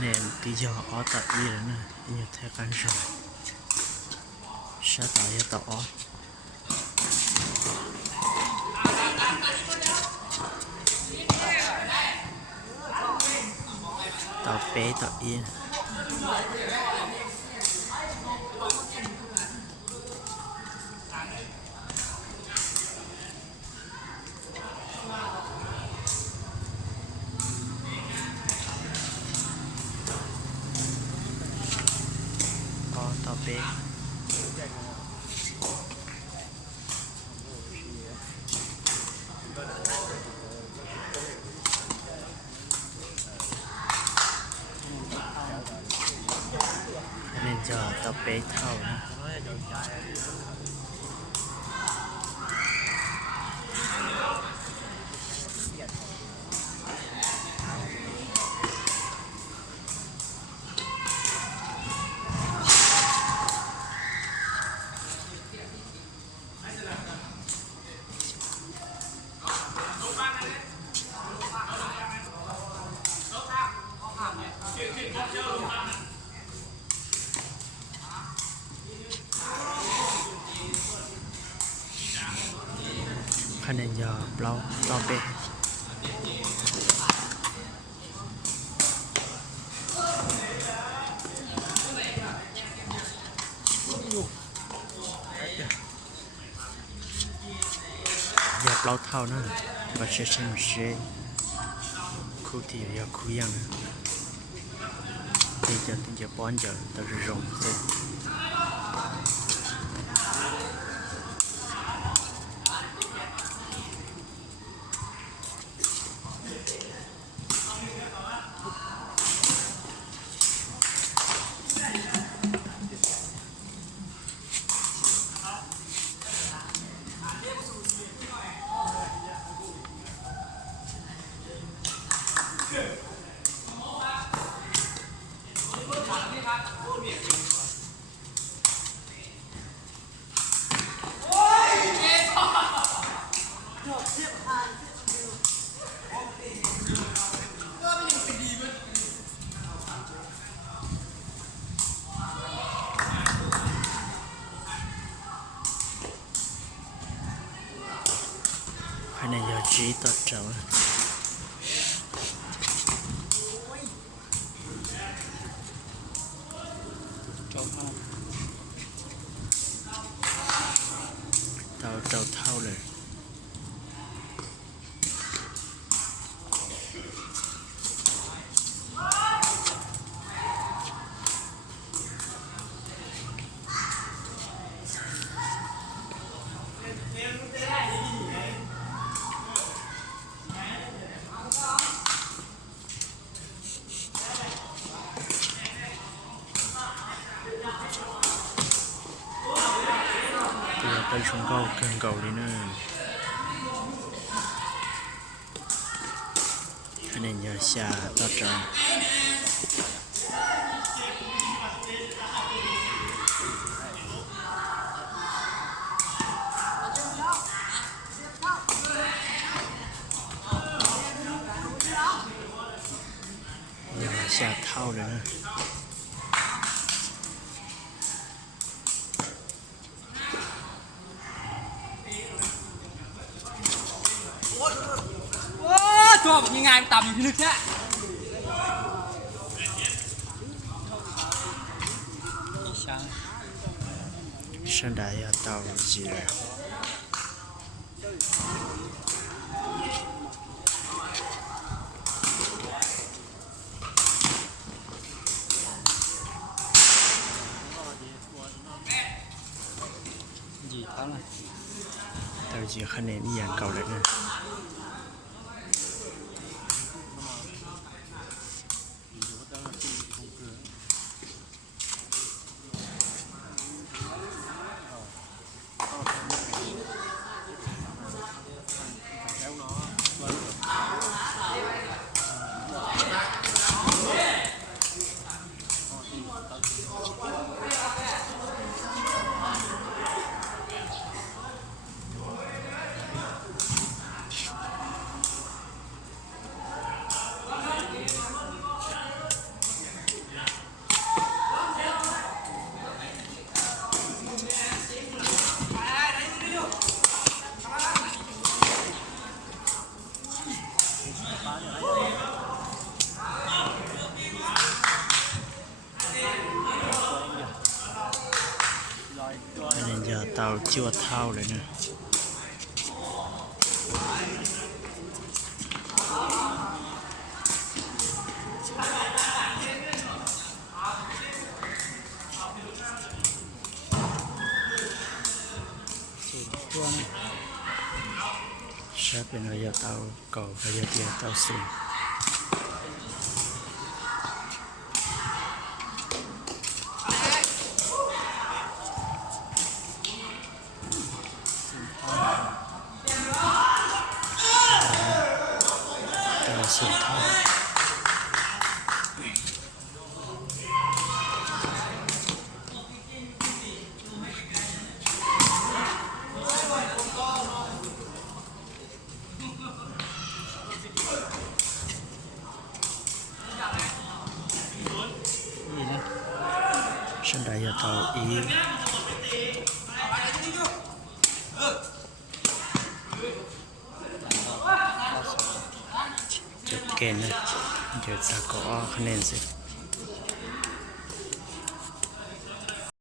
nền tí giờ ở tại đi rồi nè như thế căn rồi sẽ tạo ra tạo tạo bé tạo yên tạo bé nên giờ tạo bé thâu nèคะแนนยอเราต่อไปอย่าเราเท่านั้นว่าเชื่อเชื่อเชื่อคู่ที่อย่าคู่ยังที่จะถึงจะป้อนจะแต่รองเสร็จคะแนนยอจีต่อเจ้าเท่าเลยไปชมเก่าเกินเก่าเลยเนอะคะแนนยาชาต่อจอชาเท่าเลยนะชอบยังไงมันต่ำอยู่ที่ลึกแค่ฉันได้ยาเต่าจีเลยจีเท่าไหร่เต่าจีคะแนนอย่างเก่าเลยนะ อันนี้จะเตาจิ้วเท่าเลยนะใช้เป็นระยะเตาเก่าระยะเดียวเตาสูงเตาสูงเท่าฉันได้ยาเตาอีจบเกณฑ์นะเดี๋ยวจะก็คะแนนเสร็จ